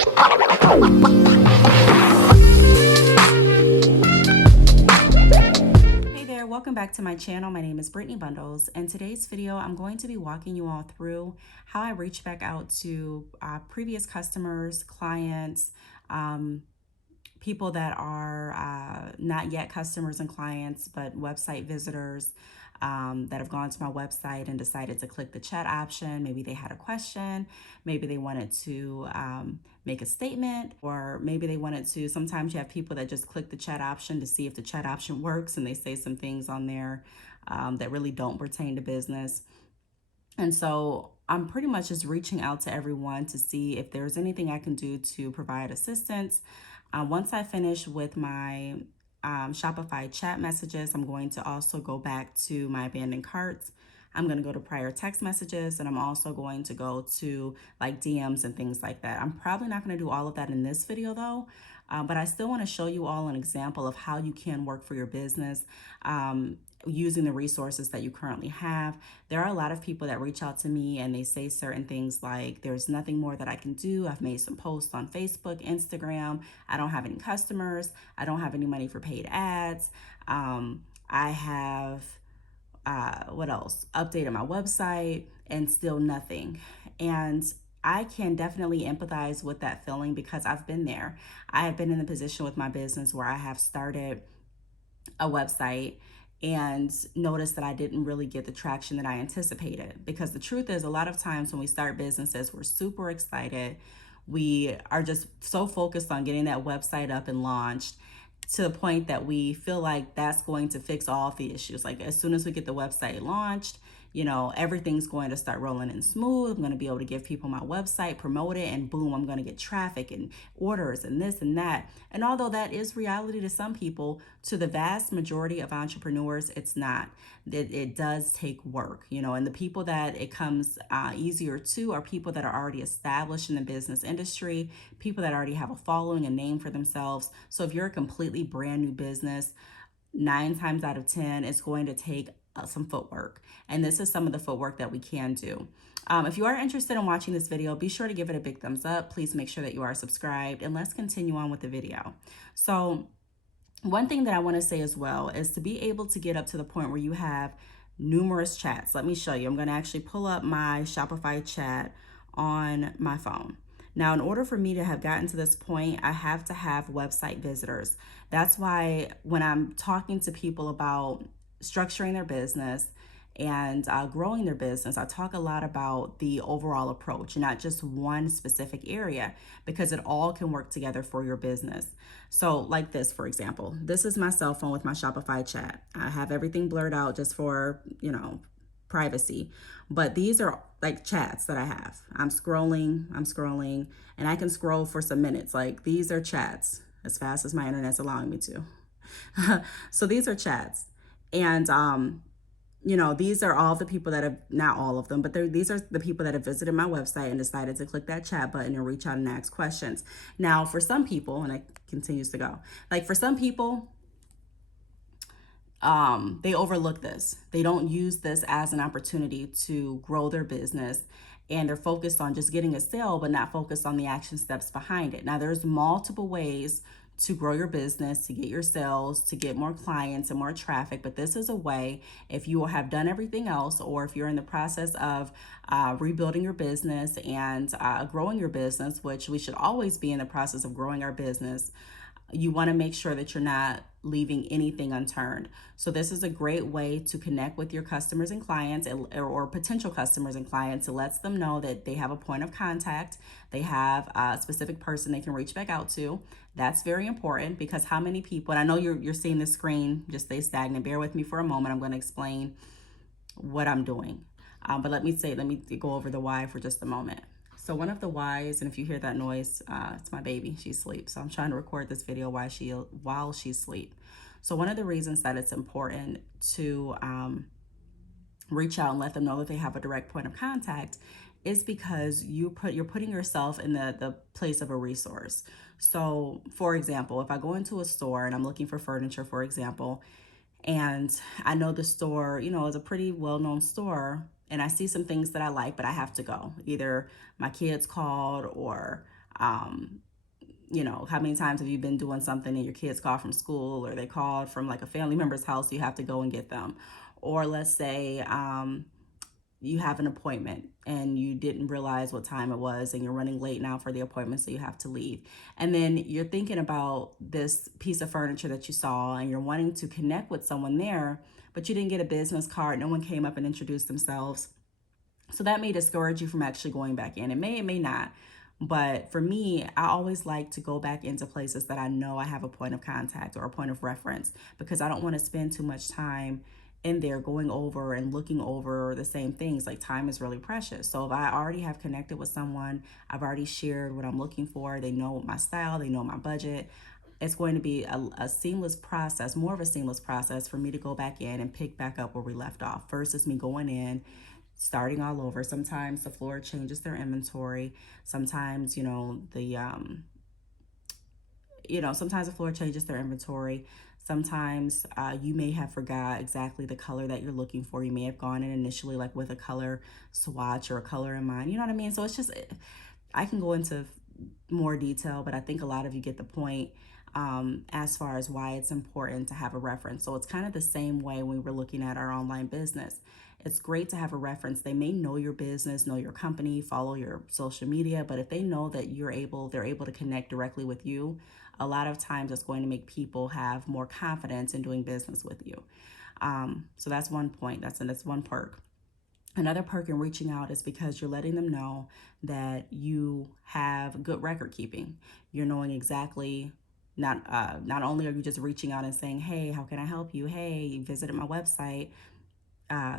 Hey there, welcome back to my channel. My name is Brittney Bundles, and today's video I'm going to be walking you all through how I reach back out to previous customers, clients, people that are not yet customers and clients, but website visitors that have gone to my website and decided to click the chat option. Maybe they had a question, maybe they wanted to make a statement, or maybe they wanted to, sometimes you have people that just click the chat option to see if the chat option works, and they say some things on there that really don't pertain to business. And so I'm pretty much just reaching out to everyone to see if there's anything I can do to provide assistance. Once I finish with my Shopify chat messages, I'm going to also go back to my abandoned carts. I'm going to go to prior text messages, and I'm also going to go to like DMs and things like that. I'm probably not going to do all of that in this video though, but I still want to show you all an example of how you can work for your business using the resources that you currently have. There are a lot of people that reach out to me and they say certain things like, there's nothing more that I can do. I've made some posts on Facebook, Instagram. I don't have any customers. I don't have any money for paid ads. I have, what else? Updated my website and still nothing. And I can definitely empathize with that feeling because I've been there. I have been in the position with my business where I have started a website and noticed that I didn't really get the traction that I anticipated. Because the truth is, a lot of times when we start businesses, we're super excited. We are just so focused on getting that website up and launched to the point that we feel like that's going to fix all of the issues. Like as soon as we get the website launched, you know, everything's going to start rolling in smooth. I'm going to be able to give people my website, promote it, and boom, I'm going to get traffic and orders and this and that. And although that is reality to some people, to the vast majority of entrepreneurs, it's not. It does take work, you know, and the people that it comes easier to are people that are already established in the business industry, people that already have a following, a name for themselves. So if you're a completely brand new business, 9 times out of 10, it's going to take some footwork. And this is some of the footwork that we can do. If you are interested in watching this video, be sure to give it a big thumbs up. Please make sure that you are subscribed, and let's continue on with the video. So one thing that I want to say as well is to be able to get up to the point where you have numerous chats. Let me show you. I'm going to actually pull up my Shopify chat on my phone. Now, in order for me to have gotten to this point, I have to have website visitors. That's why when I'm talking to people about structuring their business and growing their business, I talk a lot about the overall approach, not just one specific area, because it all can work together for your business. So like this, for example, this is my cell phone with my Shopify chat. I have everything blurred out just for, you know, privacy, but these are like chats that I have. I'm scrolling, and I can scroll for some minutes. Like these are chats as fast as my internet's allowing me to. So these are chats. And, you know, these are all the people that have, not all of them, but these are the people that have visited my website and decided to click that chat button and reach out and ask questions. Now, for some people, and it continues to go, like for some people, they overlook this. They don't use this as an opportunity to grow their business, and they're focused on just getting a sale, but not focused on the action steps behind it. Now, there's multiple ways to grow your business, to get your sales, to get more clients and more traffic. But this is a way, if you have done everything else, or if you're in the process of rebuilding your business and growing your business, which we should always be in the process of growing our business, you want to make sure that you're not leaving anything unturned. So this is a great way to connect with your customers and clients, or potential customers and clients. It lets them know that they have a point of contact. They have a specific person they can reach back out to. That's very important, because how many people, and I know you're seeing the screen, just stay stagnant. Bear with me for a moment. I'm going to explain what I'm doing. But let me go over the why for just a moment. So one of the whys, and if you hear that noise, it's my baby. She sleeps. So I'm trying to record this video while she's asleep. So one of the reasons that it's important to reach out and let them know that they have a direct point of contact is because you're putting yourself in the place of a resource. So for example, if I go into a store and I'm looking for furniture, for example, and I know the store, you know, is a pretty well-known store, and I see some things that I like, but I have to go. Either my kids called, or Um, how many times have you been doing something and your kids call from school, or they called from like a family member's house, so you have to go and get them? Or let's say you have an appointment and you didn't realize what time it was and you're running late now for the appointment, so you have to leave. And then you're thinking about this piece of furniture that you saw and you're wanting to connect with someone there, but you didn't get a business card. No one came up and introduced themselves. So that may discourage you from actually going back in. It may not. But for me, I always like to go back into places that I know I have a point of contact or a point of reference, because I don't want to spend too much time in there going over and looking over the same things. Like, time is really precious. So if I already have connected with someone, I've already shared what I'm looking for, they know my style, they know my budget, it's going to be a seamless process, more of a seamless process for me to go back in and pick back up where we left off versus me going in starting all over. Sometimes the floor changes their inventory. Sometimes, sometimes the floor changes their inventory. Sometimes you may have forgot exactly the color that you're looking for. You may have gone in initially like with a color swatch or a color in mind. You know what I mean? So it's just, I can go into more detail, but I think a lot of you get the point as far as why it's important to have a reference. So it's kind of the same way when we're looking at our online business. It's great to have a reference. They may know your business, know your company, follow your social media, but if they know that they're able to connect directly with you, a lot of times it's going to make people have more confidence in doing business with you. So that's one point. That's one perk. Another perk in reaching out is because you're letting them know that you have good record keeping. You're knowing exactly, not only are you just reaching out and saying, hey, how can I help you? Hey, you visited my website,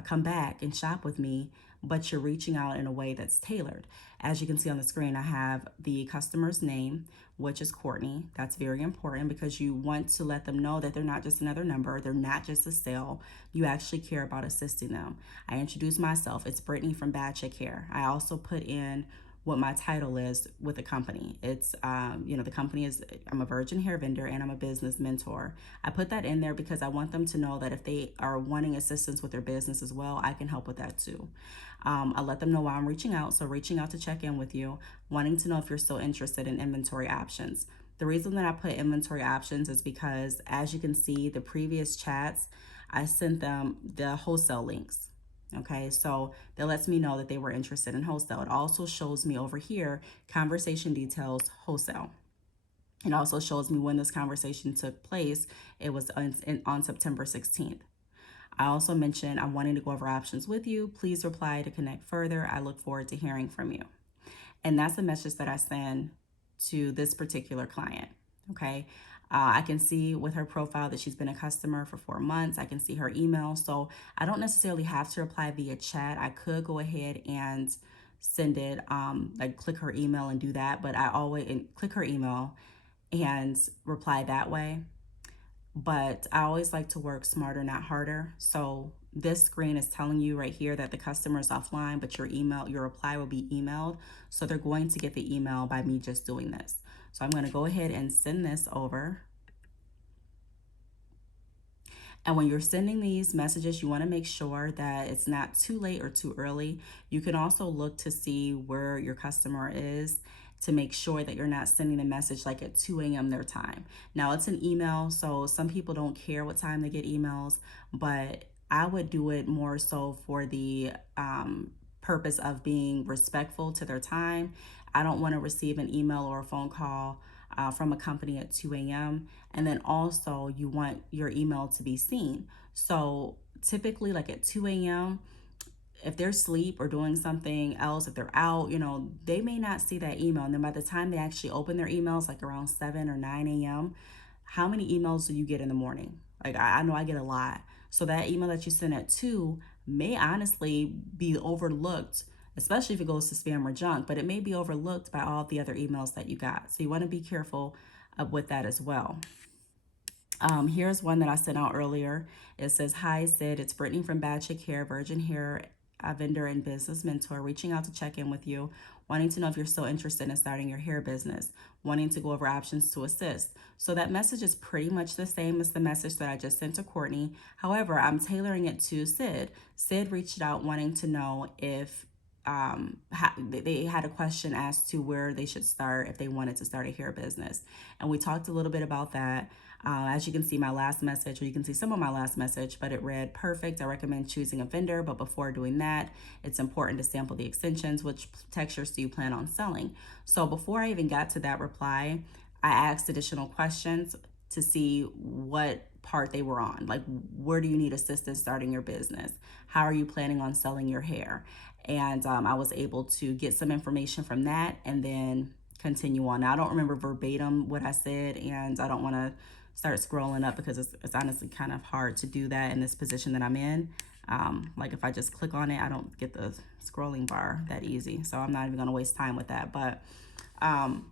come back and shop with me, but you're reaching out in a way that's tailored. As you can see on the screen, I have the customer's name, which is Courtney. That's very important because you want to let them know that they're not just another number, they're not just a sale. You actually care about assisting them. I introduce myself. It's Brittney from Bad Chick Hair. I also put in what my title is with the company. It's, the company is, I'm a virgin hair vendor and I'm a business mentor. I put that in there because I want them to know that if they are wanting assistance with their business as well, I can help with that too. I let them know why I'm reaching out. So reaching out to check in with you, wanting to know if you're still interested in inventory options. The reason that I put inventory options is because, as you can see, the previous chats, I sent them the wholesale links. Okay, so that lets me know that they were interested in wholesale. It also shows me over here, conversation details, wholesale. It also shows me when this conversation took place. It was on September 16th. I also mentioned I'm wanting to go over options with you. Please reply to connect further. I look forward to hearing from you. And that's the message that I send to this particular client. Okay. I can see with her profile that she's been a customer for 4 months. I can see her email. So I don't necessarily have to reply via chat. I could go ahead and send it, like click her email and do that. But I always click her email and reply that way. But I always like to work smarter, not harder. So this screen is telling you right here that the customer is offline, but your reply will be emailed. So they're going to get the email by me just doing this. So I'm going to go ahead and send this over. And when you're sending these messages, you want to make sure that it's not too late or too early. You can also look to see where your customer is to make sure that you're not sending a message like at 2 a.m. their time. Now, it's an email, so some people don't care what time they get emails, but I would do it more so for the purpose of being respectful to their time. I don't want to receive an email or a phone call from a company at 2 a.m. And then also you want your email to be seen. So typically like at 2 a.m., if they're asleep or doing something else, if they're out, they may not see that email. And then by the time they actually open their emails, like around 7 or 9 a.m., how many emails do you get in the morning? Like I know I get a lot. So that email that you send at 2 may honestly be overlooked, especially if it goes to spam or junk, but it may be overlooked by all the other emails that you got. So you want to be careful with that as well. Here's one that I sent out earlier. It says, hi, Sid. It's Brittney from Bad Chick Hair, Virgin Hair vendor and business mentor, reaching out to check in with you, wanting to know if you're still interested in starting your hair business, wanting to go over options to assist. So that message is pretty much the same as the message that I just sent to Courtney. However, I'm tailoring it to Sid. Sid reached out wanting to know if they had a question as to where they should start if they wanted to start a hair business. And we talked a little bit about that. As you can see my last message, or you can see some of my last message, but it read, perfect. I recommend choosing a vendor, but before doing that, it's important to sample the extensions. Which textures do you plan on selling? So before I even got to that reply, I asked additional questions to see what part they were on. Like, where do you need assistance starting your business? How are you planning on selling your hair? And I was able to get some information from that and then continue on. Now, I don't remember verbatim what I said, and I don't want to start scrolling up because it's honestly kind of hard to do that in this position that I'm in. Like if I just click on it, I don't get the scrolling bar that easy. So I'm not even going to waste time with that. But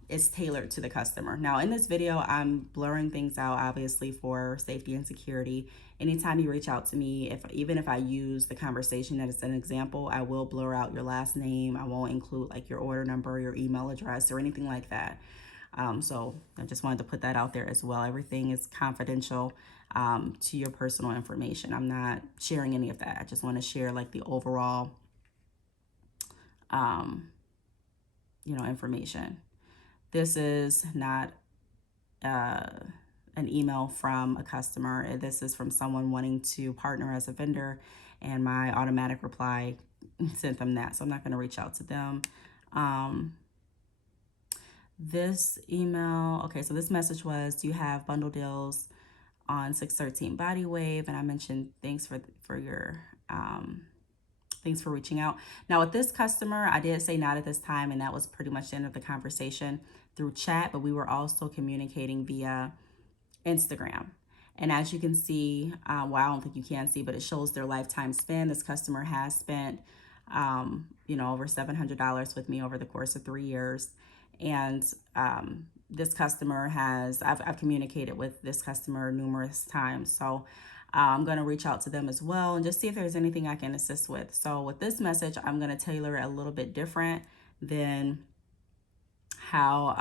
it's tailored to the customer. Now in this video, I'm blurring things out, obviously for safety and security. Anytime you reach out to me, even if I use the conversation as an example, I will blur out your last name. I won't include like your order number, your email address, or anything like that. So I just wanted to put that out there as well. Everything is confidential to your personal information. I'm not sharing any of that. I just want to share like the overall information. This is not an email from a customer. This is from someone wanting to partner as a vendor, and my automatic reply sent them that. So I'm not going to reach out to them. This email, okay, so this message was, do you have bundle deals on 613 Body Wave? And I mentioned thanks for your thanks for reaching out. Now with this customer, I did say not at this time, and that was pretty much the end of the conversation through chat, but we were also communicating via Instagram. And as you can see, well, I don't think you can see, but it shows their lifetime spend. This customer has spent, over $700 with me over the course of 3 years. And this customer I've communicated with this customer numerous times. So I'm going to reach out to them as well and just see if there's anything I can assist with. So with this message, I'm going to tailor it a little bit different than how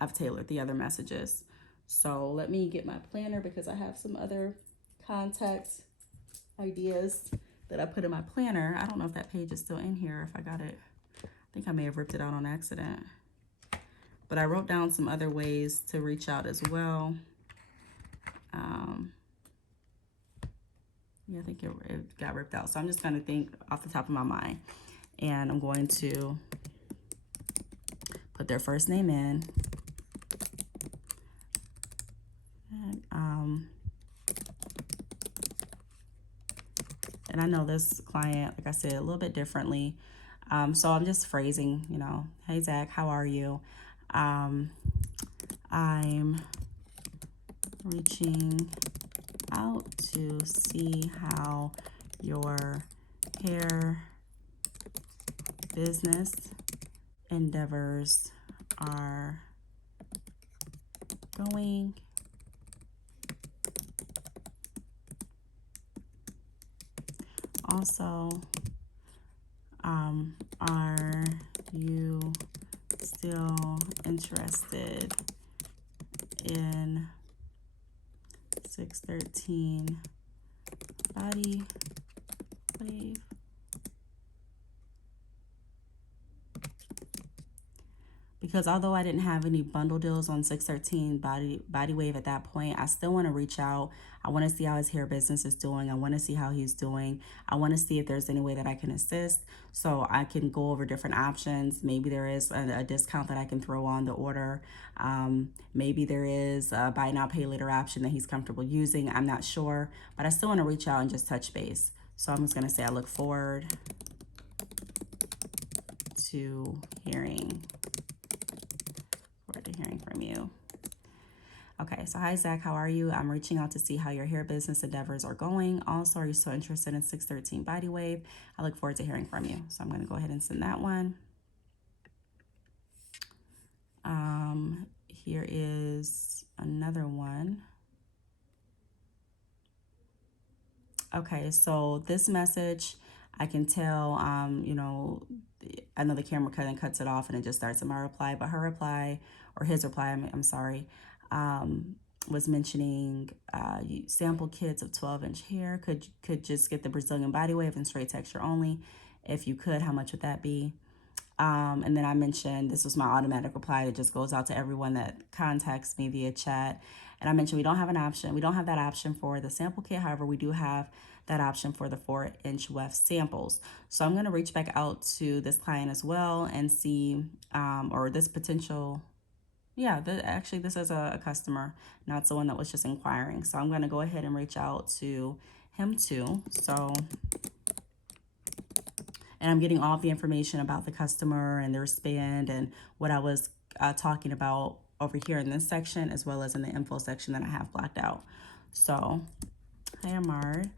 I've tailored the other messages. So let me get my planner because I have some other contact ideas that I put in my planner. I don't know if that page is still in here, if I got it. I think I may have ripped it out on accident. But I wrote down some other ways to reach out as well. Yeah, I think it got ripped out. So I'm just going to think off the top of my mind. And I'm going to put their first name in. And I know this client, like I said, a little bit differently. So I'm just phrasing, hey, Zach, how are you? I'm reaching out to see how your hair business endeavors are going. Also, are you still interested in 613 Body Wave? Because although I didn't have any bundle deals on 613 Body Wave at that point, I still want to reach out. I want to see how his hair business is doing. I want to see how he's doing. I want to see if there's any way that I can assist, so I can go over different options. Maybe there is a discount that I can throw on the order. Maybe there is a buy now, pay later option that he's comfortable using. I'm not sure, but I still want to reach out and just touch base. So I'm just going to say I look forward to hearing from you. Okay, so hi Zach, how are you? I'm reaching out to see how your hair business endeavors are going. Also, are you still interested in 613 Body Wave? I look forward to hearing from you. So I'm going to go ahead and send that one. Here is another one. Okay, so this message, I can tell, I know the camera kind of cuts it off and it just starts in my reply, but her reply, or his reply, I'm sorry, was mentioning sample kits of 12-inch hair. Could just get the Brazilian Body Wave and straight texture only. If you could, how much would that be? And then I mentioned this was my automatic reply that just goes out to everyone that contacts me via chat. And I mentioned we don't have an option. We don't have that option for the sample kit. However, we do have that option for the 4-inch weft samples. So I'm going to reach back out to this client as well and see, or this potential, yeah, actually this is a customer, not someone that was just inquiring. So I'm going to go ahead and reach out to him too. So, and I'm getting all the information about the customer and their spend and what I was talking about over here in this section, as well as in the info section that I have blocked out. So, hi, Amard.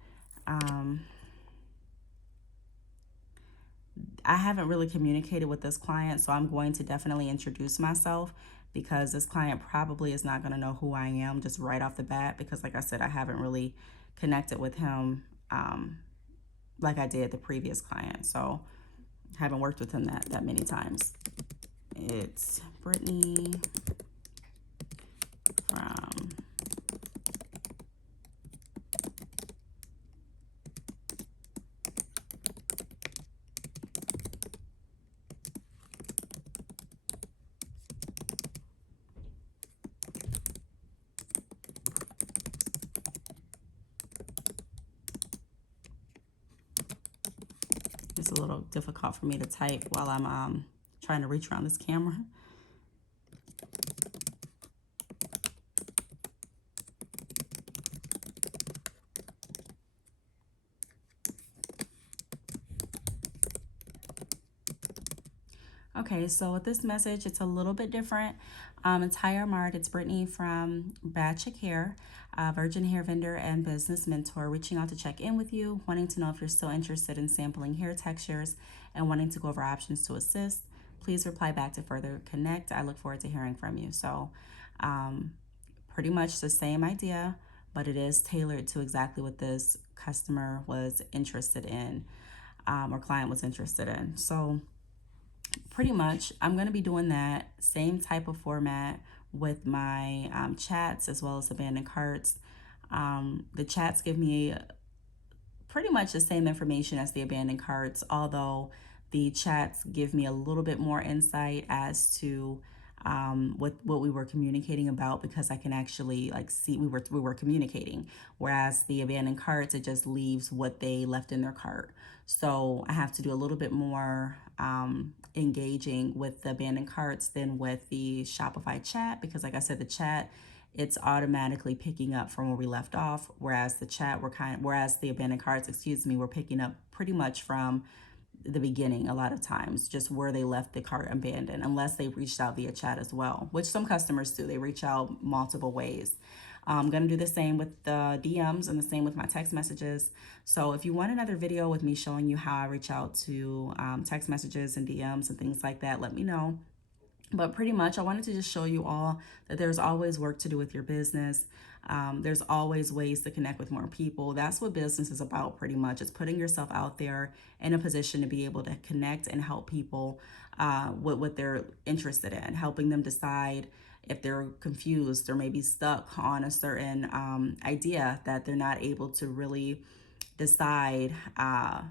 I haven't really communicated with this client, so I'm going to definitely introduce myself because this client probably is not going to know who I am just right off the bat because, like I said, I haven't really connected with him like I did the previous client. So I haven't worked with him that many times. It's Brittney from It's a little difficult for me to type while I'm trying to reach around this camera. Okay, so with this message, it's a little bit different. It's hi Mart. It's Brittney from Btalks Hair, virgin hair vendor and business mentor, reaching out to check in with you, wanting to know if you're still interested in sampling hair textures and wanting to go over options to assist. Please reply back to further connect. I look forward to hearing from you. So pretty much the same idea, but it is tailored to exactly what this customer was interested in or client was interested in. So pretty much I'm going to be doing that same type of format with my chats as well as abandoned carts. The chats give me pretty much the same information as the abandoned carts, although the chats give me a little bit more insight as to what we were communicating about, because I can actually like see we were communicating, whereas the abandoned carts, it just leaves what they left in their cart. So I have to do a little bit more engaging with the abandoned carts than with the Shopify chat, because like I said, the chat, it's automatically picking up from where we left off, whereas the abandoned carts, we're picking up pretty much from the beginning a lot of times, just where they left the cart abandoned, unless they reached out via chat as well, which some customers do. They reach out multiple ways. I'm going to do the same with the DMs and the same with my text messages. So if you want another video with me showing you how I reach out to text messages and DMs and things like that, let me know. But pretty much I wanted to just show you all that there's always work to do with your business. There's always ways to connect with more people. That's what business is about pretty much. It's putting yourself out there in a position to be able to connect and help people with what they're interested in, helping them decide if they're confused or maybe stuck on a certain idea that they're not able to really decide how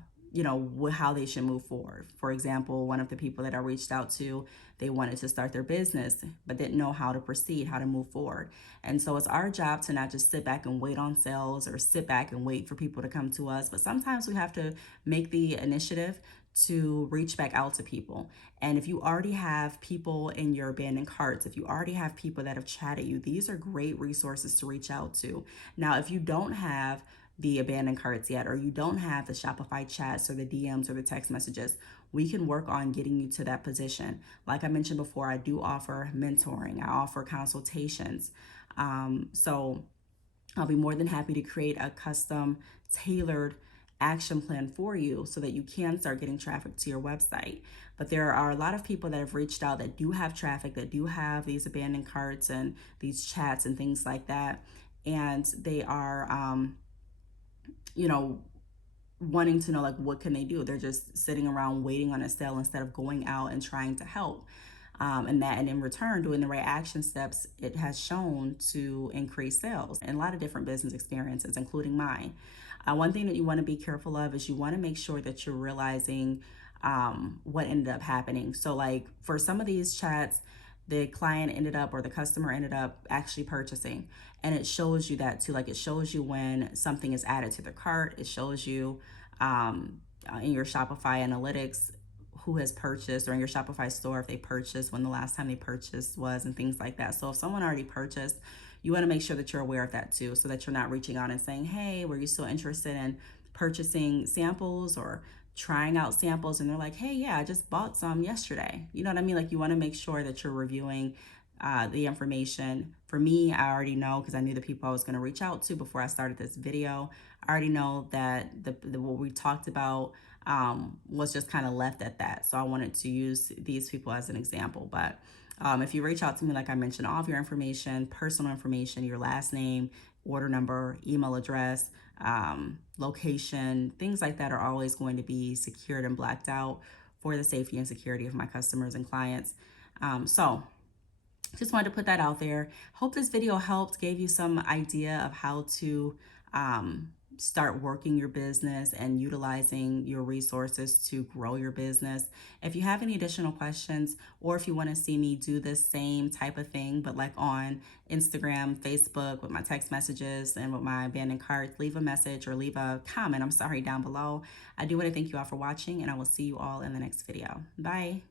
they should move forward. For example, one of the people that I reached out to, they wanted to start their business but didn't know how to proceed, how to move forward. And so it's our job to not just sit back and wait on sales or sit back and wait for people to come to us, but sometimes we have to make the initiative to reach back out to people. And if you already have people in your abandoned carts, if you already have people that have chatted you, these are great resources to reach out to. Now, if you don't have the abandoned carts yet, or you don't have the Shopify chats or the DMs or the text messages, we can work on getting you to that position. Like I mentioned before, I do offer mentoring, I offer consultations. So I'll be more than happy to create a custom tailored action plan for you so that you can start getting traffic to your website. But there are a lot of people that have reached out that do have traffic, that do have these abandoned carts and these chats and things like that. And they are, wanting to know, like, what can they do? They're just sitting around waiting on a sale instead of going out and trying to help. And in return, doing the right action steps, it has shown to increase sales and a lot of different business experiences, including mine. One thing that you want to be careful of is you want to make sure that you're realizing what ended up happening. So like for some of these chats, the client ended up or the customer ended up actually purchasing, and it shows you that too. Like it shows you when something is added to the cart. It shows you in your Shopify analytics who has purchased, or in your Shopify store if they purchased, when the last time they purchased was, and things like that. So if someone already purchased, you want to make sure that you're aware of that too, so that you're not reaching out and saying, hey, were you still interested in purchasing samples or trying out samples? And they're like, hey, yeah, I just bought some yesterday. You know what I mean? Like you want to make sure that you're reviewing the information. For me, I already know, because I knew the people I was going to reach out to before I started this video. I already know that what we talked about was just kind of left at that. So I wanted to use these people as an example. But if you reach out to me, like I mentioned, all of your information, personal information, your last name, order number, email address, location, things like that are always going to be secured and blacked out for the safety and security of my customers and clients. So just wanted to put that out there. Hope this video helped, gave you some idea of how to start working your business and utilizing your resources to grow your business. If you have any additional questions, or if you want to see me do this same type of thing, but like on Instagram, Facebook, with my text messages and with my abandoned carts, leave a message or leave a comment, down below. I do want to thank you all for watching, and I will see you all in the next video. Bye.